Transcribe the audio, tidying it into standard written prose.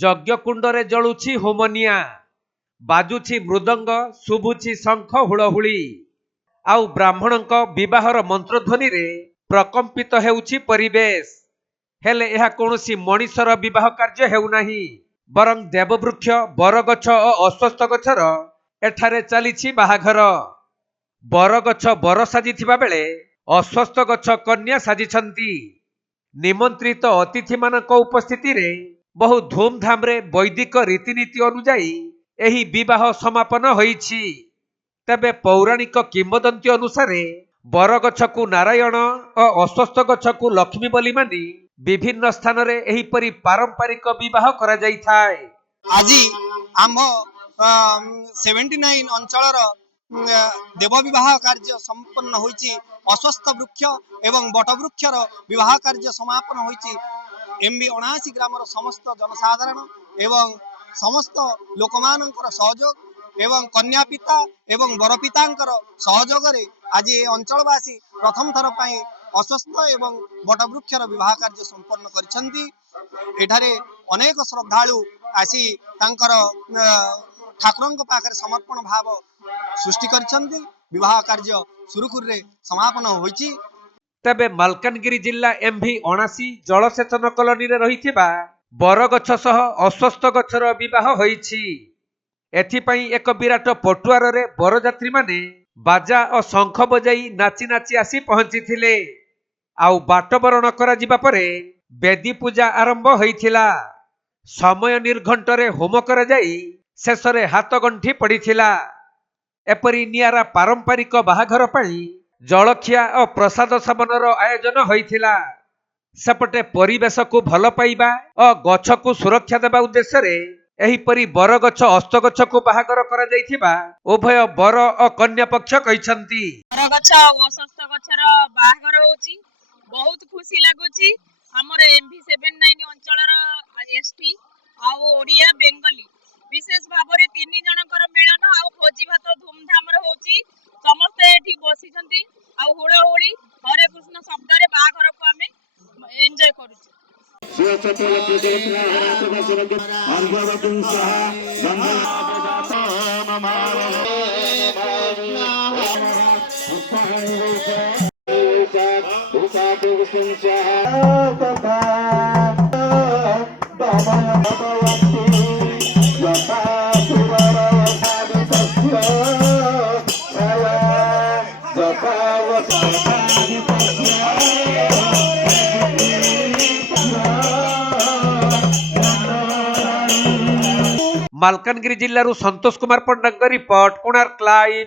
यज्ञकुंडरे जलुछि होमनिया, बाजुछि मृदंग, शुभुछि शंख हुलहुली, आउ ब्राह्मणक विवाहर मंत्रध्वनि रे प्रकंपित हेउछि परिवेश। हेले एहा कोनोसी मणिषर विवाह कार्य हेउनाही, बरं देववृक्ष, बरगछ और अश्वत्थ गछर एठारे चलीछि बाहाघर। बरगछ बर साजिथिबा बेले अश्वत्थ गछ कन्या साजिछंती। निमंत्रित अतिथि मानक उपस्थिति रे बहु धूमधाम रे वैदिक रीतिनीति अनुजाई एही विवाह समापन होईछि। तेबे पौराणिक किंवदंती अनुसारे बरगछकु नारायण और अश्वत्थ गछकु लक्ष्मी बोली मानी विभिन्न स्थान रे एही परि पारंपरिक विवाह करा जाई थाए। आज आम 79 अंचलर देव विवाह कार्य संपन्न होईछि। अश्वत्थ वृक्ष एवं बट वृक्षर विवाह कार्य समापन होईछि। एमबी 79 ग्रामर समस्त जनसाधारण एवं समस्त लोकमानंकर सहयोग एवं कन्या पिता एवं बर पितांकर सहयोग रे आज ए अंचलवासी प्रथम थर पाई अश्वत्थ एवं बट वृक्षर विवाह कार्य संपन्न करिसंती। एठारे अनेक श्रद्धालु आसी तांकर ठाकुरंक पाखरे समर्पण भाव सृष्टि करिसंती। विवाह कार्य सुरुखुर रे समापन होईछि। तेबे मालकानगिरी जिला एमभी 79 जलसेचन कॉलोनी रे रहिथिबा बरगछ सह अश्वत्थ गछर विवाह होईछि। एथिपई एक विराट पटुआर रे बरयात्री माने बाजा और शंख बजाई नाची नाची आसी पहुंचीथिले। आउ बाटबरण करा जिबा परे बेदी पूजा आरंभ होईथिला। समय निर्घंटरे होम करा जाई शेषरे हाथ गंठी पड़ीथिला। एपरी नियारा पारंपरिक बाहाघर पई जलखिया और प्रसाद सेवनर आयोजन होईथिला। सेपटे परिवेश को भल पाइबा और गछ को सुरक्षा देबा उद्देश्य रे एही परी बरगछ अस्तगछ को बाहाघर करा जाईथिबा उभय बर और कन्या पक्ष कहिसंती। बरगछ और अश्वत्थ गछर बाहाघर होची, बहुत खुशी लागुची। हमर एमवी 79 अंचलर एसटी आ ओडिया बेंगली विशेष भाबरे 3 जनकर मेलन आ भोजी भात धूमधाम रे होची। समस्त एठी बसिसंती आ हुळहुळी हरे कृष्ण शब्द रे बाहाघर को हमें एन्जॉय करूची। Malkangiri जिल्लारू Santosh Kumar पंडांग report, Konark live.